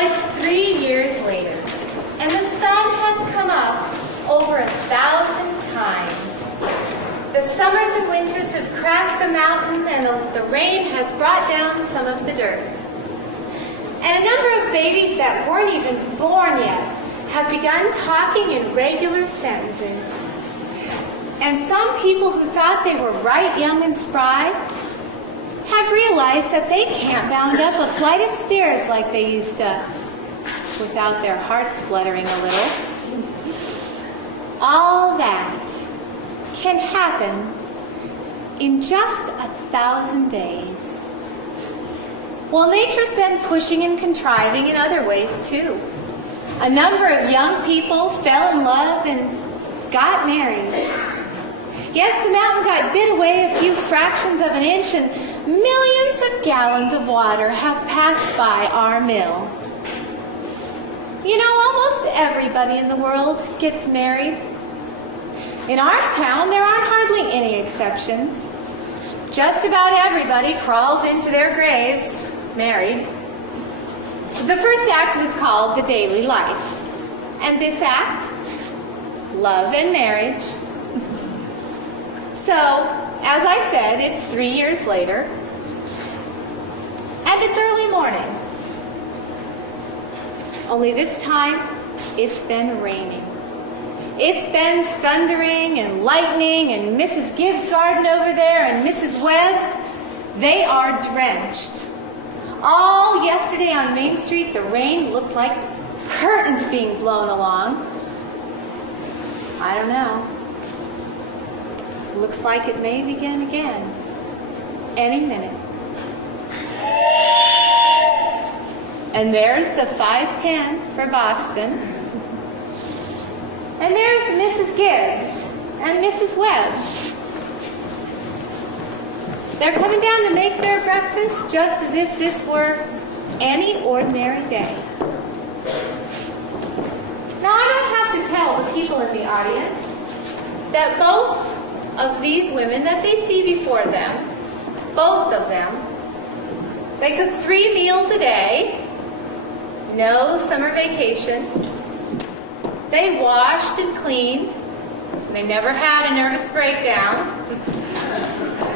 it's 3 years later, and the sun has come up over 1,000 times. The summers and winters have cracked the mountain, and the rain has brought down some of the dirt. And a number of babies that weren't even born yet have begun talking in regular sentences. And some people who thought they were right young and spry have realized that they can't bound up a flight of stairs like they used to without their hearts fluttering a little. All that can happen in just 1,000 days. Well, nature's been pushing and contriving in other ways too. A number of young people fell in love and got married. Yes, the mountain got bit away a few fractions of an inch, and millions of gallons of water have passed by our mill. You know, almost everybody in the world gets married. In our town, there aren't hardly any exceptions. Just about everybody crawls into their graves married. The first act was called the daily life. And this act, love and marriage. So, as I said, it's 3 years later, and it's early morning. Only this time, it's been raining. It's been thundering and lightning, and Mrs. Gibbs' garden over there and Mrs. Webb's, they are drenched. All yesterday on Main Street, the rain looked like curtains being blown along. I don't know. Looks like it may begin again any minute. And there's the 5:10 for Boston. And there's Mrs. Gibbs and Mrs. Webb. They're coming down to make their breakfast just as if this were any ordinary day. Now, I don't have to tell the people in the audience that both of these women that they see before them, both of them, they cook 3 meals a day, no summer vacation. They washed and cleaned. They never had a nervous breakdown.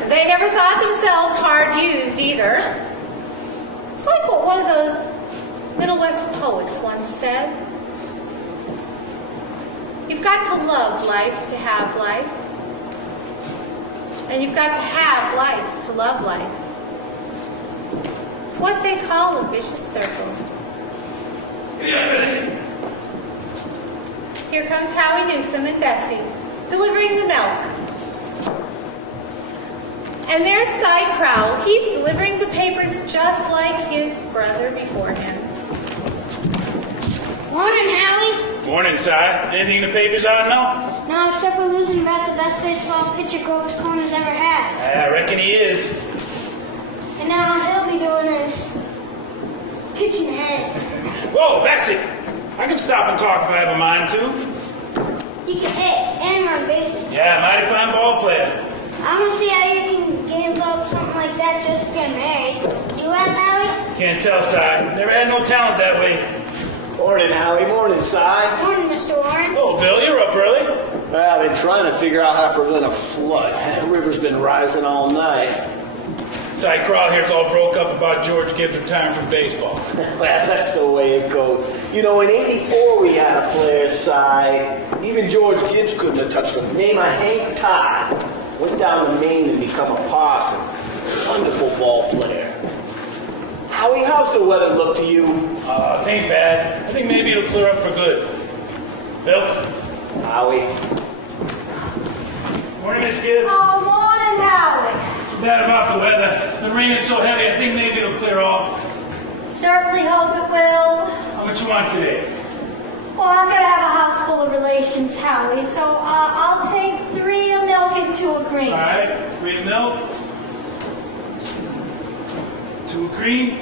They never thought themselves hard used either. It's like what one of those Middle West poets once said. You've got to love life to have life. And you've got to have life to love life. It's what they call a vicious circle. Here comes Howie Newsom and Bessie, delivering the milk. And there's Cy Crowell. He's delivering the papers just like his brother before him. Morning, Howie. Morning, Cy. Anything in the papers I know? No, except we're losing about the best baseball pitcher Groves Corner's ever had. I reckon he is. And now he'll be doing this pitching ahead. Whoa, Bessie! I can stop and talk if I have a mind to. He can hit and run bases. Yeah, mighty fine ball player. I want to see how you can give up something like that just to get married. Did you have, Howie? Can't tell, Cy. Never had no talent that way. Morning, Howie. Morning, Cy. Morning, Mr. Warren. Oh, Bill, you're up early. Well, I've been trying to figure out how to prevent a flood. The river's been rising all night. Cy Crowell here's all broke up about George Gibbs retiring from baseball. Well, that's the way it goes. You know, in '84 we had a player, Cy. Even George Gibbs couldn't have touched him. Name of Hank Todd. Went down to Maine and become a possum. Wonderful ball player. Howie, how's the weather look to you? It ain't bad. I think maybe it'll clear up for good. Bill? Howie. Morning, Miss Gibbs. Oh, morning, Howie. Too bad about the weather. It's been raining so heavy, I think maybe it'll clear off. Certainly hope it will. How much you want today? Well, I'm going to have a house full of relations, Howie, so I'll take 3 of milk and 2 of cream. All right, 3 of milk. 2 of cream.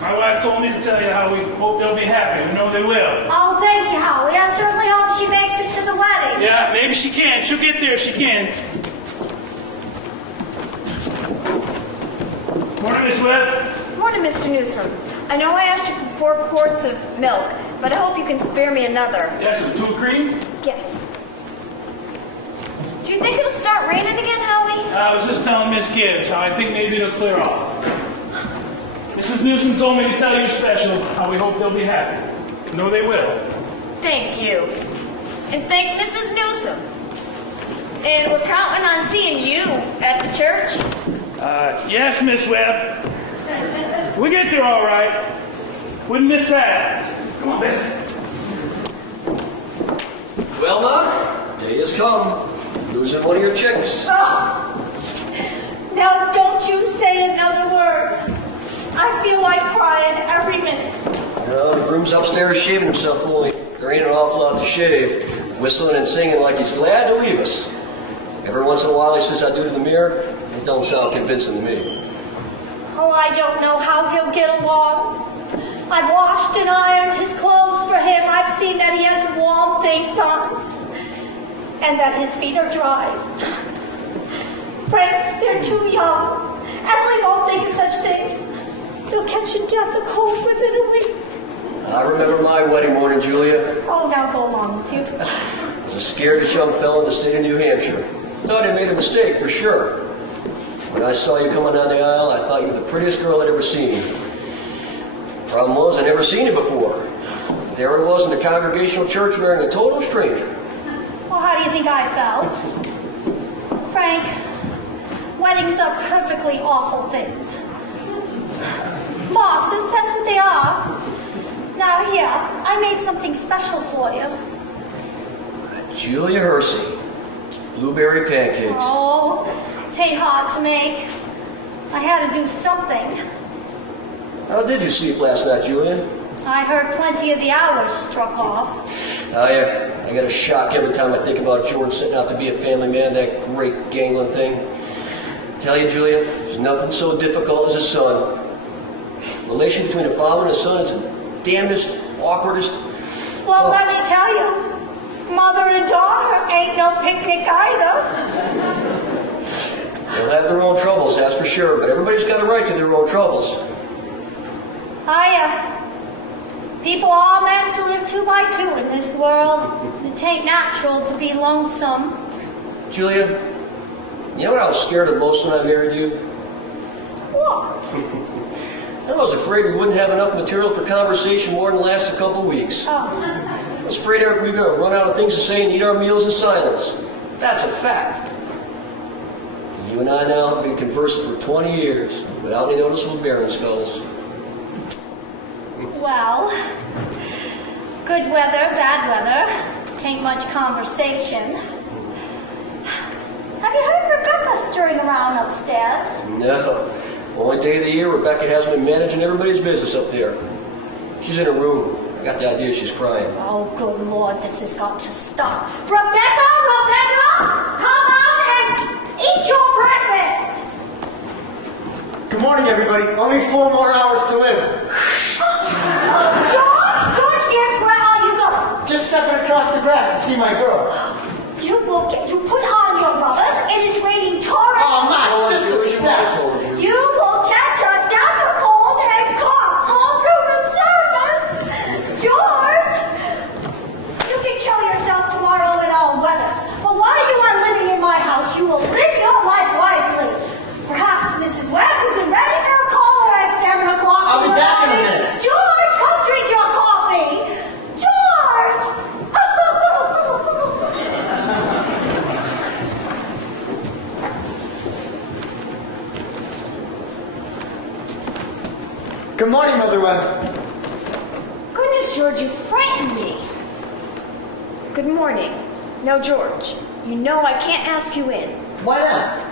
My wife told me to tell you how we hope they'll be happy. We know they will. Oh, thank you, Howie. I certainly hope she makes it to the wedding. Yeah, maybe she can. She'll get there if she can. Morning, Miss Webb. Morning, Mr. Newsom. I know I asked you for 4 quarts of milk, but I hope you can spare me another. Yes, and 2 cream? Yes. Do you think it'll start raining again, Howie? I was just telling Miss Gibbs how I think maybe it'll clear off. Mrs. Newsom told me to tell you special how we hope they'll be happy. No, they will. Thank you. And thank Mrs. Newsom. And we're counting on seeing you at the church. Yes, Miss Webb. We get there all right. Wouldn't miss that. Come on, Miss. Well, Ma, day has come. Losing one of your chicks. Oh, now don't you say another word. I feel like crying every minute. Well, the groom's upstairs shaving himself fully. There ain't an awful lot to shave. Whistling and singing like he's glad to leave us. Every once in a while he says I do to the mirror. It don't sound convincing to me. Oh, I don't know how he'll get along. I've washed and ironed his clothes for him. I've seen that he has warm things on. And that his feet are dry. Frank, they're too young. Emily won't think of such things. They'll catch a death of cold within a week. I remember my wedding morning, Julia. Oh, now go along with you. I was a scared young fellow in the state of New Hampshire. Thought I made a mistake, for sure. When I saw you coming down the aisle, I thought you were the prettiest girl I'd ever seen. Problem was, I'd never seen you before. There I was in the Congregational Church marrying a total stranger. Well, how do you think I felt? Frank, weddings are perfectly awful things. Farces, that's what they are. Now here, I made something special for you. Julia Hersey. Blueberry pancakes. Oh, it ain't hard to make. I had to do something. How did you sleep last night, Julia? I heard plenty of the hours struck off. I get a shock every time I think about George setting out to be a family man, that great gangling thing. Tell you, Julia, there's nothing so difficult as a son. The relation between a father and a son is the damnedest, awkwardest. Well, let me tell you, mother and daughter ain't no picnic either. They'll have their own troubles, that's for sure, but everybody's got a right to their own troubles. People are meant to live 2 by 2 in this world. It ain't natural to be lonesome. Julia, you know what I was scared of most when I married you? What? I was afraid we wouldn't have enough material for conversation more than last a couple weeks. Oh. I was afraid we were going to run out of things to say and eat our meals in silence. That's a fact. You and I now have been conversing for 20 years without any noticeable bearing skulls. Well, good weather, bad weather, tain't much conversation. Have you heard Rebecca stirring around upstairs? No. Only day of the year Rebecca hasn't been managing everybody's business up there. She's in her room. I got the idea she's crying. Oh, good Lord, this has got to stop. Rebecca, come out and eat your breakfast. Good morning, everybody. Only 4 more hours to live. George Gibbs, where are you going? Just stepping across the grass to see my girl. You put on your rubbers. It is raining torrents. Oh, Ma, it's just a step. You will catch a death of cold and cough all through the service. George, you can kill yourself tomorrow in all weathers. But while you are living in my house, you will live your life wisely. Perhaps Mrs. Webb isn't ready for a caller at 7 o'clock. I'll be back in a minute. George, come drink your coffee. George! Good morning, Mother Webb. Goodness, George, you frightened me. Good morning. Now, George, you know I can't ask you in. Why not?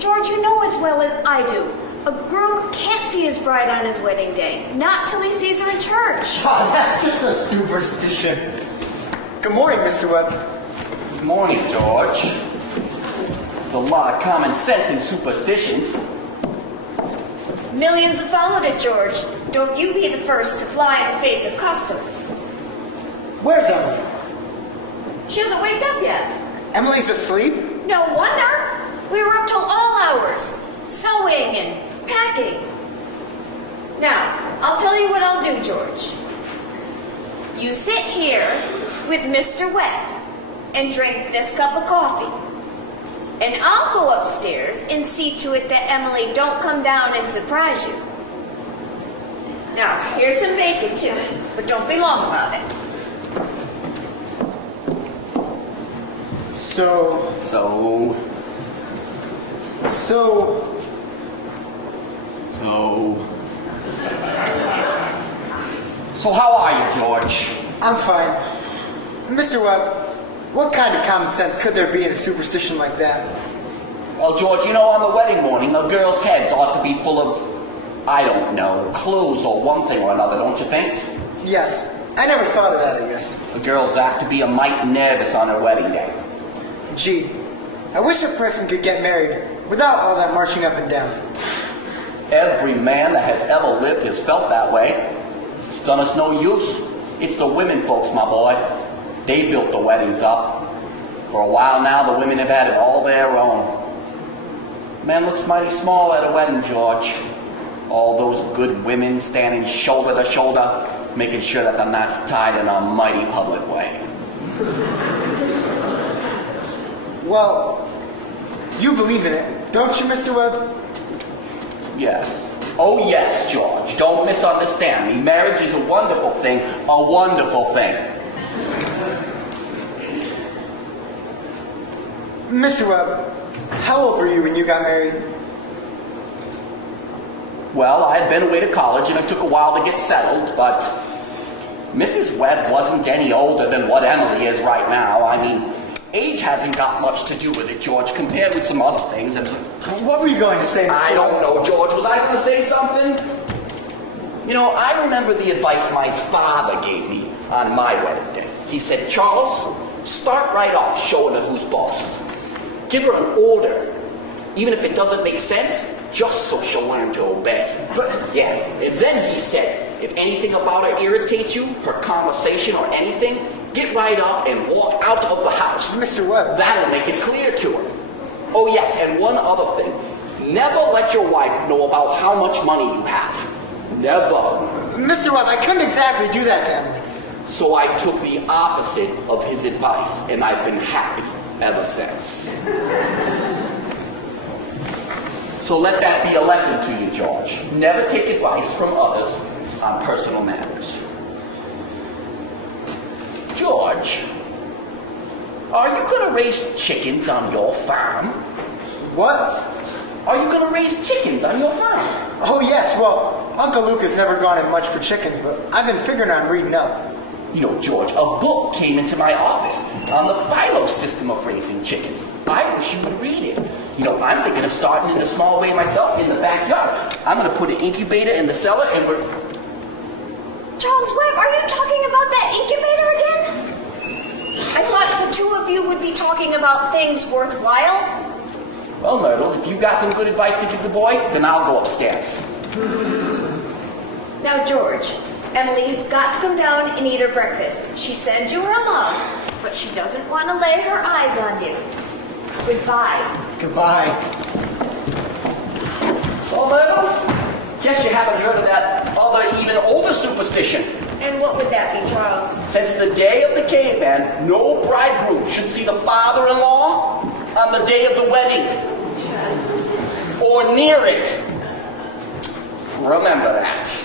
George, you know as well as I do, a groom can't see his bride on his wedding day, not till he sees her in church. Oh, that's just a superstition. Good morning, Mr. Webb. Good morning, George. There's a lot of common sense in superstitions. Millions have followed it, George. Don't you be the first to fly in the face of custom. Where's Emily? She hasn't waked up yet. Emily's asleep? No wonder. We were up till all hours, sewing and packing. Now, I'll tell you what I'll do, George. You sit here with Mr. Webb and drink this cup of coffee. And I'll go upstairs and see to it that Emily don't come down and surprise you. Now, here's some bacon too, but don't be long about it. So how are you, George? I'm fine. Mr. Webb, what kind of common sense could there be in a superstition like that? Well, George, you know, on the wedding morning, a girl's heads ought to be full of, I don't know, clues or one thing or another, don't you think? Yes, I never thought of that, I guess. A girl's apt to be a mite nervous on her wedding day. Gee, I wish a person could get married without all that marching up and down. Every man that has ever lived has felt that way. It's done us no use. It's the women folks, my boy. They built the weddings up. For a while now, the women have had it all their own. Man looks mighty small at a wedding, George. All those good women standing shoulder to shoulder, making sure that the knot's tied in a mighty public way. Well, you believe in it, don't you, Mr. Webb? Yes. Oh, yes, George. Don't misunderstand me. Marriage is a wonderful thing. A wonderful thing. Mr. Webb, how old were you when you got married? Well, I had been away to college and it took a while to get settled, but Mrs. Webb wasn't any older than what Emily is right now. I mean, age hasn't got much to do with it, George, compared with some other things. And what were you going to say, Mr. I don't know, George. Was I going to say something? You know, I remember the advice my father gave me on my wedding day. He said, Charles, start right off showing her who's boss. Give her an order, even if it doesn't make sense, just so she'll learn to obey. But yeah, and then he said, if anything about her irritates you, her conversation or anything, get right up and walk out of the house. Mr. Webb. That'll make it clear to her. Oh yes, and one other thing. Never let your wife know about how much money you have. Never. Mr. Webb, I couldn't exactly do that to Emily. So I took the opposite of his advice, and I've been happy ever since. So let that be a lesson to you, George. Never take advice from others on personal matters. George, are you going to raise chickens on your farm? What? Are you going to raise chickens on your farm? Oh, yes. Well, Uncle Luke has never gone in much for chickens, but I've been figuring on reading up. You know, George, a book came into my office on the philo system of raising chickens. I wish you would read it. You know, I'm thinking of starting in a small way myself in the backyard. I'm going to put an incubator in the cellar and we're... Charles Webb, are you talking about that incubator again? I thought the two of you would be talking about things worthwhile. Well, Myrtle, if you got some good advice to give the boy, then I'll go upstairs. Now, George, Emily's got to come down and eat her breakfast. She sends you her love, but she doesn't want to lay her eyes on you. Goodbye. Goodbye. Well, Myrtle, guess you haven't heard of that other, even older superstition. And what would that be, Charles? Since the day of the caveman, no bridegroom should see the father-in-law on the day of the wedding. Or near it. Remember that.